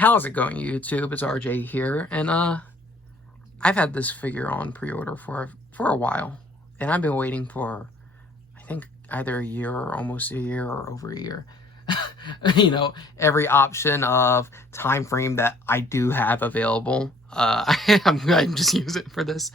How's it going, YouTube? It's RJ here, and I've had this figure on pre-order for a while, and I've been waiting for, I think, either a year or almost a year or over a year. You know, every option of time frame that I do have available, I'm just using it for this.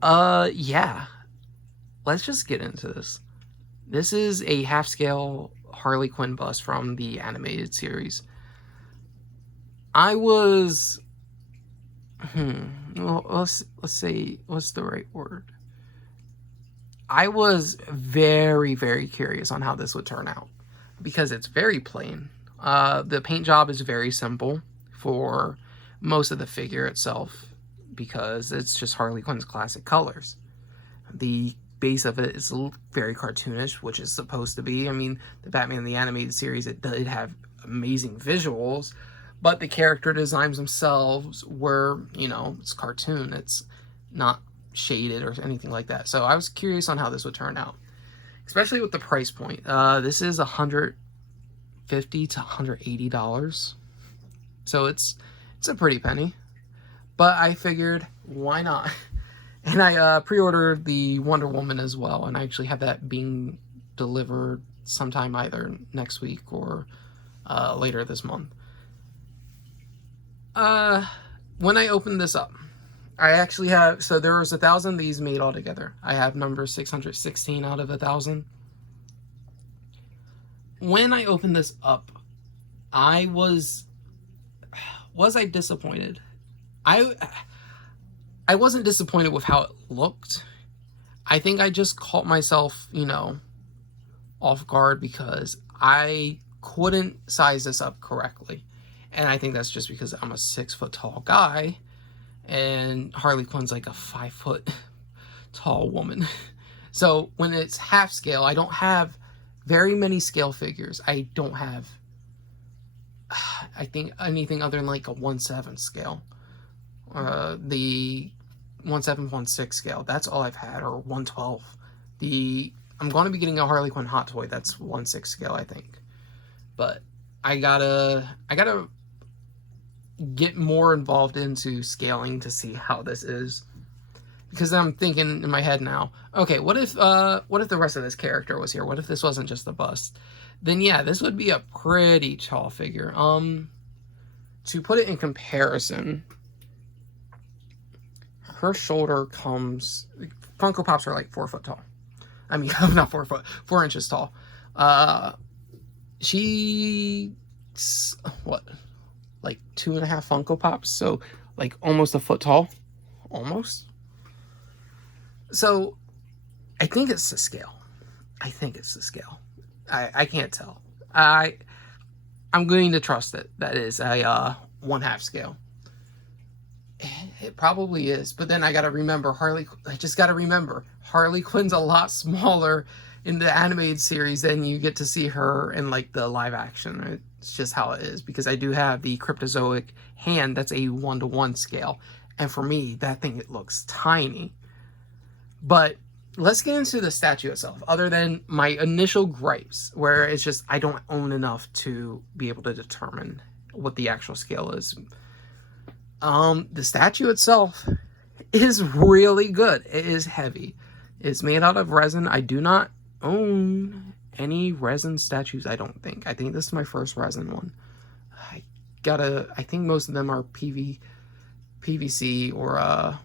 Yeah, let's just get into this. This is a half-scale Harley Quinn bust from the animated series. I was, well, let's say, what's the right word? I was very, very curious on how this would turn out because it's very plain. The paint job is very simple for most of the figure itself because it's just Harley Quinn's classic colors. The base of it is very cartoonish, which is supposed to be. I mean, the Batman the Animated Series, it did have amazing visuals, but the character designs themselves were, you know, it's cartoon. It's not shaded or anything like that. So I was curious on how this would turn out, especially with the price point. This is $150 to $180. So it's a pretty penny. But I figured, why not? And I pre-ordered the Wonder Woman as well, and I actually have that being delivered sometime either next week or later this month. When I opened this up, I actually have, so there was 1,000 of these made altogether. I have number 616 out of 1,000. When I opened this up, I was I disappointed? I wasn't disappointed with how it looked. I think I just caught myself, you know, off guard because I couldn't size this up correctly. And I think that's just because I'm a 6 foot tall guy and Harley Quinn's like a 5 foot tall woman. So when it's half scale, I don't have very many scale figures. I don't have, I think, anything other than like a 1/7 scale. The 1/7, 1/6 scale, that's all I've had, or 1/12. I'm going to be getting a Harley Quinn hot toy that's 1/6 scale, I think. But I gotta get more involved into scaling to see how this is, because I'm thinking in my head now, okay, what if the rest of this character was here? What if this wasn't just a bust? Then yeah, this would be a pretty tall figure. To put it in comparison, her shoulder comes, Funko Pops are like 4 foot tall. I mean, not 4 foot, 4 inches tall. She's what, like 2.5 Funko Pops, so like almost a foot tall, almost. So I think it's the scale. I I can't tell. I'm going to trust it. That is a 1/2 scale. It probably is, but then I gotta remember I just gotta remember Harley Quinn's a lot smaller in the animated series than you get to see her in like the live action. It's just how it is, because I do have the Cryptozoic hand that's a 1/1 scale, and for me that thing, it looks tiny. But let's get into the statue itself, other than my initial gripes, where it's just I don't own enough to be able to determine what the actual scale is. The statue itself is really good. It is heavy. It's made out of resin. I do not own any resin statues, I don't think. I think this is my first resin one. I think most of them are PVC or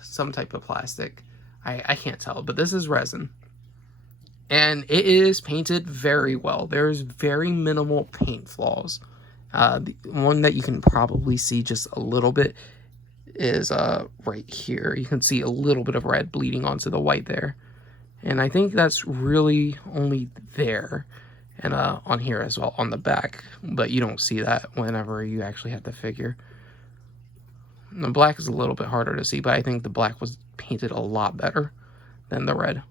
some type of plastic. I can't tell, but this is resin. And it is painted very well. There's very minimal paint flaws. The one that you can probably see just a little bit is right here. You can see a little bit of red bleeding onto the white there. And I think that's really only there. And on here as well, on the back. But you don't see that whenever you actually have the figure. The black is a little bit harder to see, but I think the black was painted a lot better than the red.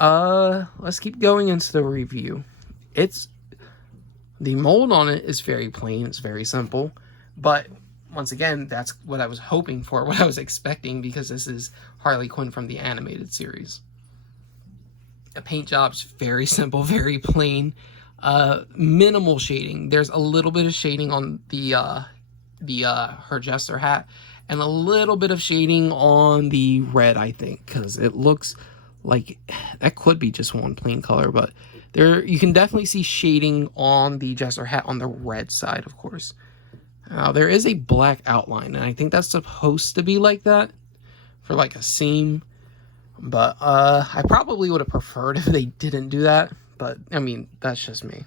Let's keep going into the review. The mold on it is very plain, it's very simple, but once again, that's what I was hoping for, what I was expecting, because this is Harley Quinn from the animated series. The paint job's very simple, very plain. Minimal shading. There's a little bit of shading on the her jester hat, and a little bit of shading on the red, I think, because it looks like that could be just one plain color, but there you can definitely see shading on the jester hat on the red side, of course. Now there is a black outline, and I think that's supposed to be like that for like a seam, but I probably would have preferred if they didn't do that, but I mean, that's just me.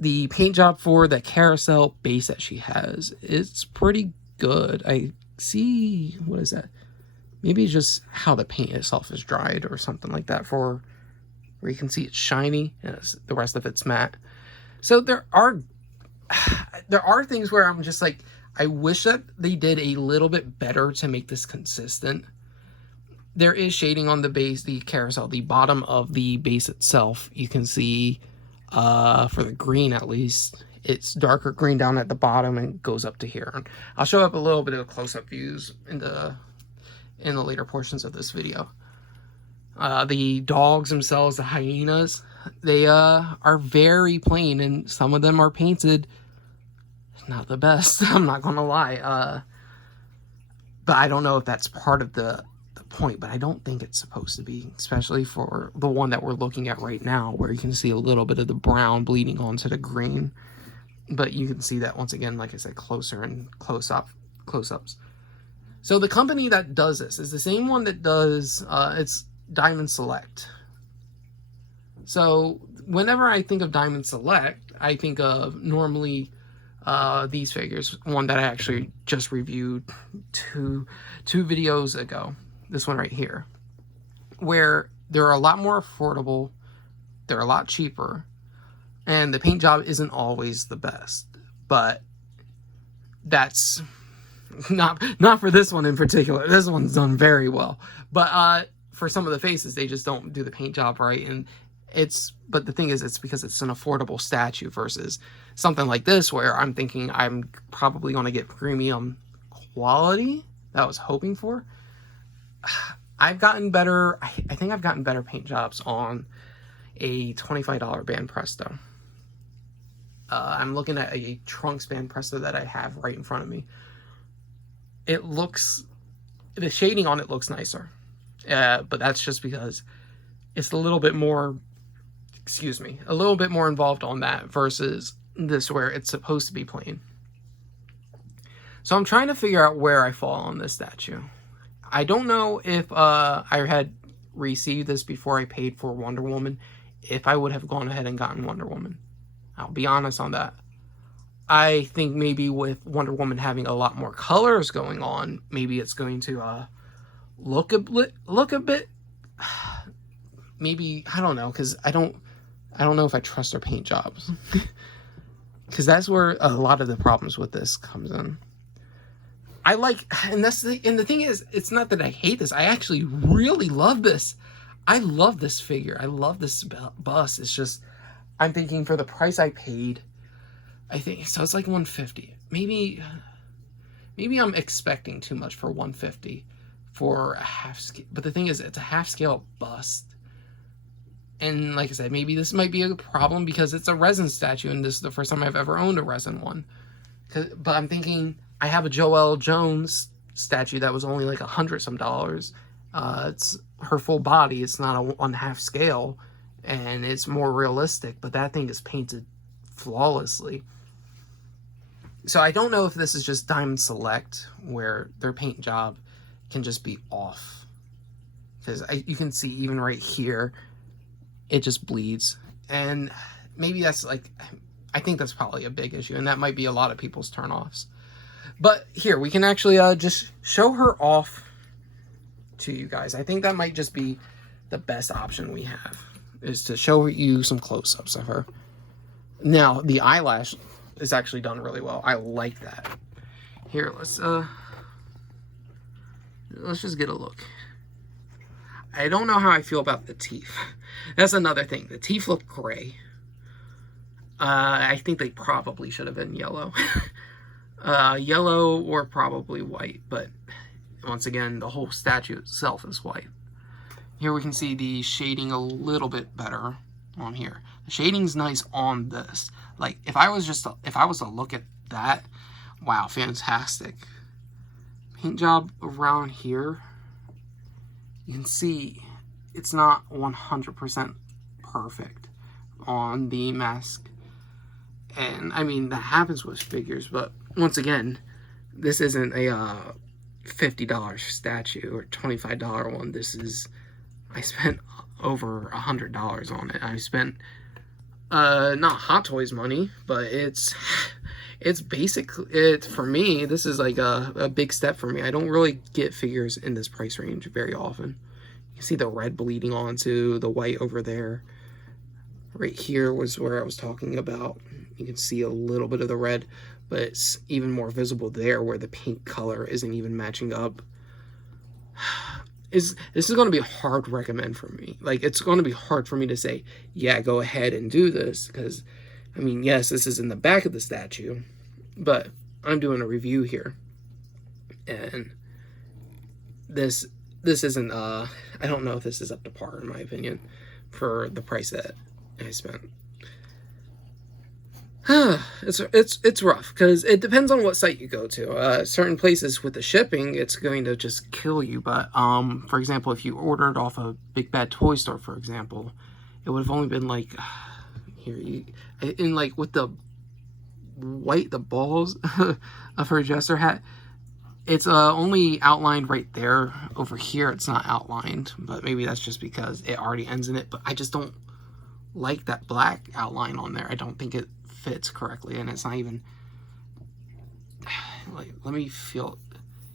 The paint job for the carousel base that she has, it's pretty good. I see, what is that? Maybe just how the paint itself is dried or something like that, for where you can see it's shiny and the rest of it's matte. So there are things where I'm just like, I wish that they did a little bit better to make this consistent. There is shading on the base, the carousel, the bottom of the base itself. You can see, for the green at least, it's darker green down at the bottom and goes up to here. And I'll show up a little bit of close-up views in the later portions of this video. The dogs themselves, the hyenas, they are very plain, and some of them are painted not the best. I'm not gonna lie. But I don't know if that's part of the point, but I don't think it's supposed to be, especially for the one that we're looking at right now, where you can see a little bit of the brown bleeding onto the green. But you can see that once again, like I said, closer and close-ups. So the company that does this is the same one that does, it's Diamond Select. So whenever I think of Diamond Select, I think of normally these figures, one that I actually just reviewed two videos ago, this one right here, where they're a lot more affordable, they're a lot cheaper, and the paint job isn't always the best. But that's not for this one in particular. This one's done very well, but for some of the faces, they just don't do the paint job right. And but the thing is, it's because it's an affordable statue versus something like this, where I'm thinking I'm probably going to get premium quality that I was hoping for. I've gotten better. I think I've gotten better paint jobs on a $25 Band Presto. I'm looking at a Trunks Band Presto that I have right in front of me. It looks, the shading on it looks nicer. But that's just because it's a little bit more, a little bit more involved on that versus this, where it's supposed to be plain. So I'm trying to figure out where I fall on this statue. I don't know if I had received this before I paid for Wonder Woman, if I would have gone ahead and gotten Wonder Woman. I'll be honest on that. I think maybe with Wonder Woman having a lot more colors going on, maybe it's going to look a bit, maybe, I don't know, because I don't know if I trust her paint jobs. Because that's where a lot of the problems with this comes in. And the thing is, it's not that I hate this. I actually really love this. I love this figure. I love this bust. It's just, I'm thinking for the price I paid, I think, so it's like $150. Maybe I'm expecting too much for $150 for a half scale. But the thing is, it's a half scale bust. And like I said, maybe this might be a problem because it's a resin statue, and this is the first time I've ever owned a resin one. But I'm thinking, I have a Joelle Jones statue that was only like $100 some. It's her full body. It's not on half scale, and it's more realistic. But that thing is painted flawlessly. So I don't know if this is just Diamond Select, where their paint job can just be off. Because you can see even right here, it just bleeds. And maybe that's like, I think that's probably a big issue, and that might be a lot of people's turnoffs. But here, we can actually just show her off to you guys. I think that might just be the best option we have, is to show you some close-ups of her. Now, the eyelash is actually done really well. I like that. Here, let's just get a look. I don't know how I feel about the teeth. That's another thing. The teeth look gray. I think they probably should have been yellow. Yellow or probably white, but once again, the whole statue itself is white. Here we can see the shading a little bit better on here. The shading's nice on this. Like, if I was to look at that, wow, fantastic. Paint job around here, you can see it's not 100% perfect on the mask. And I mean, that happens with figures, but once again, this isn't a $50 statue or $25 one. This is, I spent over $100 on it. I spent not Hot Toys money, but it's basically, for me, this is like a big step for me. I don't really get figures in this price range very often. You see the red bleeding onto the white over there. Right here was where I was talking about. You can see a little bit of the red, but it's even more visible there where the paint color isn't even matching up. This is going to be a hard recommend for me. Like, it's going to be hard for me to say, yeah, go ahead and do this, because, I mean, yes, this is in the back of the statue, but I'm doing a review here, and this isn't, I don't know if this is up to par, in my opinion, for the price that I spent. It's rough, because it depends on what site you go to. Certain places with the shipping, it's going to just kill you. But for example, if you ordered off a Big Bad Toy Store, for example, it would have only been like like with the white, the balls of her jester hat, it's only outlined right there. Over here, it's not outlined, but maybe that's just because it already ends in it. But I just don't like that black outline on there. I don't think it fits correctly, and it's not even like, let me feel.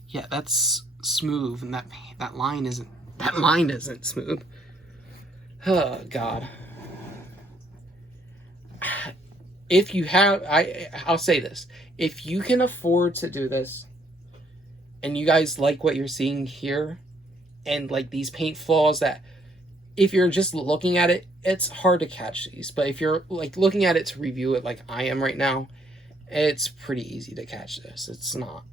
Yeah, that's smooth, and that line isn't smooth. Oh God. If you have, I'll say this, if you can afford to do this and you guys like what you're seeing here and like these paint flaws, that if you're just looking at it, it's hard to catch these. But if you're like looking at it to review it like I am right now, it's pretty easy to catch this. It's not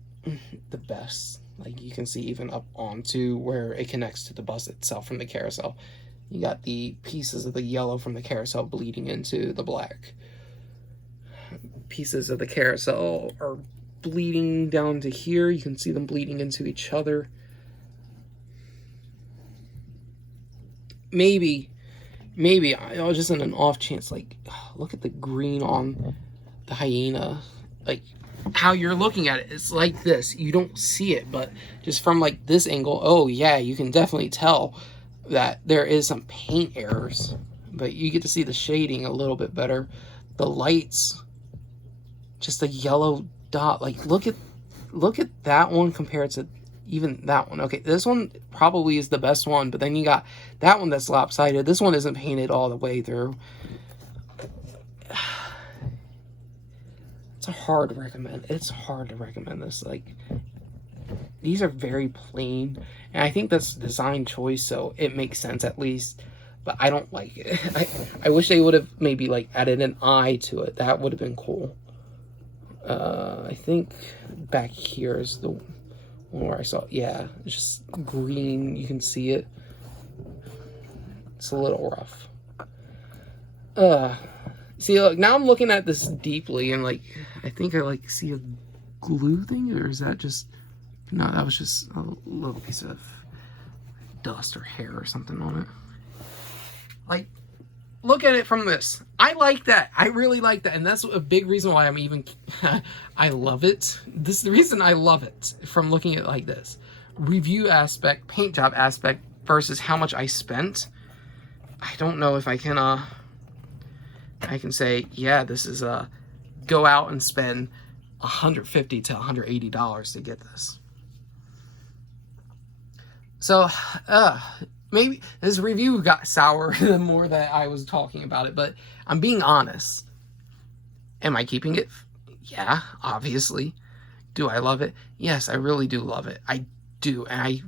the best. Like, you can see even up onto where it connects to the bus itself from the carousel. You got the pieces of the yellow from the carousel bleeding into the black. Pieces of the carousel are bleeding down to here. You can see them bleeding into each other. Maybe, I was just in an off chance, like, look at the green on the hyena. Like, how you're looking at it, it's like this. You don't see it, but just from, like, this angle, oh, yeah, you can definitely tell that there is some paint errors. But you get to see the shading a little bit better. The lights, just a yellow dot. Like, look at that one compared to even that one. Okay, this one probably is the best one, but then you got that one that's lopsided. This one isn't painted all the way through. It's a hard recommend. It's hard to recommend this. Like, these are very plain, and I think that's design choice, so it makes sense at least. But I don't like it. I wish they would have maybe like added an eye to it. That would have been cool. I think back here is the one where I saw, yeah, it's just green. You can see it. It's a little rough. See, look, now I'm looking at this deeply, and like, I think I like see a glue thing, or is that just, no, that was just a little piece of dust or hair or something on it. Like, look at it from this. I like that. I really like that. And that's a big reason why I'm even, I love it. This is the reason I love it, from looking at it like this. Review aspect, paint job aspect versus how much I spent. I don't know if I can say, yeah, this is go out and spend $150 to $180 to get this. So, maybe this review got sour the more that I was talking about it, but I'm being honest. Am I keeping it? Yeah, obviously. Do I love it? Yes, I really do love it. I do, and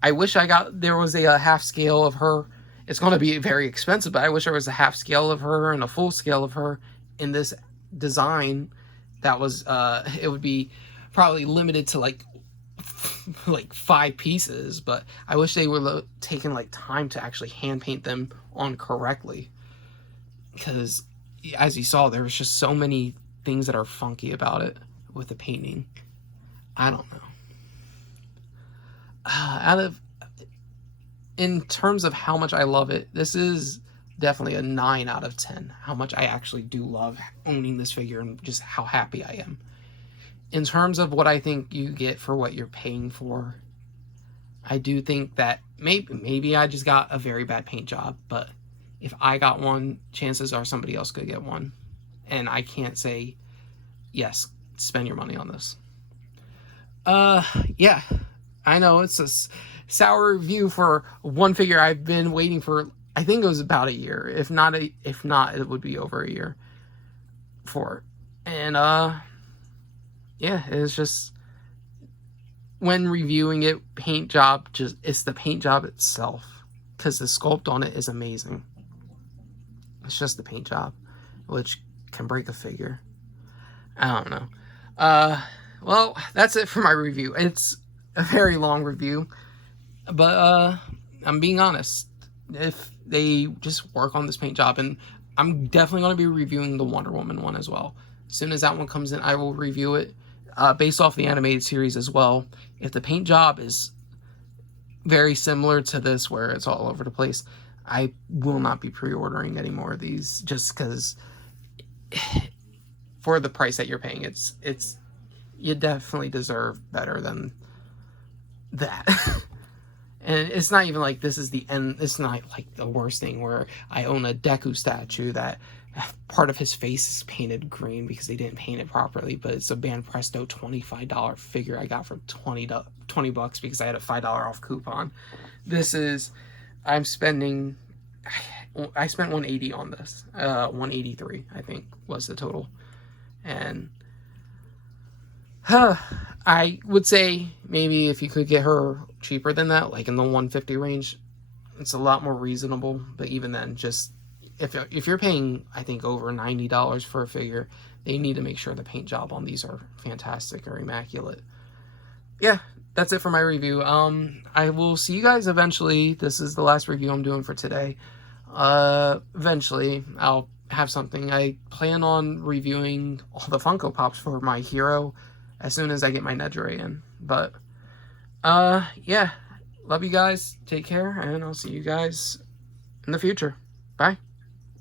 I wish there was a half scale of her. It's going to be very expensive, but I wish there was a half scale of her and a full scale of her in this design. That was, it would be probably limited to like 5 pieces, but I wish they would taken like time to actually hand paint them on correctly. because as you saw, there was just so many things that are funky about it with the painting. I don't know. In terms of how much I love it, this is definitely a 9 out of 10. How much I actually do love owning this figure and just how happy I am. In terms of what I think you get for what you're paying for, I do think that maybe I just got a very bad paint job, but if I got one, chances are somebody else could get one. And I can't say, yes, spend your money on this. Yeah, I know it's a sour review for one figure I've been waiting for. I think it was about a year. If not, it would be over a year for. And yeah, it's just when reviewing it, paint job, it's the paint job itself, because the sculpt on it is amazing. It's just the paint job, which can break a figure. I don't know. Well, that's it for my review. It's a very long review, but I'm being honest. If they just work on this paint job, and I'm definitely going to be reviewing the Wonder Woman one as well. As soon as that one comes in, I will review it based off the animated series as well. If the paint job is very similar to this, where it's all over the place, I will not be pre-ordering any more of these, just because for the price that you're paying, it's you definitely deserve better than that. And it's not even like this is the end. It's not like the worst thing where I own a Deku statue that part of his face is painted green because they didn't paint it properly, but it's a Banpresto $25 figure I got for $20 because I had a $5 off coupon. This is, I spent $180 on this. $183 I think was the total. And I would say maybe if you could get her cheaper than that, like in the $150 range, it's a lot more reasonable. But even then, just if you're paying, I think, over $90 for a figure, they need to make sure the paint job on these are fantastic or immaculate. Yeah, that's it for my review. I will see you guys eventually. This is the last review I'm doing for today. Eventually, I'll have something. I plan on reviewing all the Funko Pops for my hero as soon as I get my Nedre in. But, yeah. Love you guys. Take care, and I'll see you guys in the future. Bye.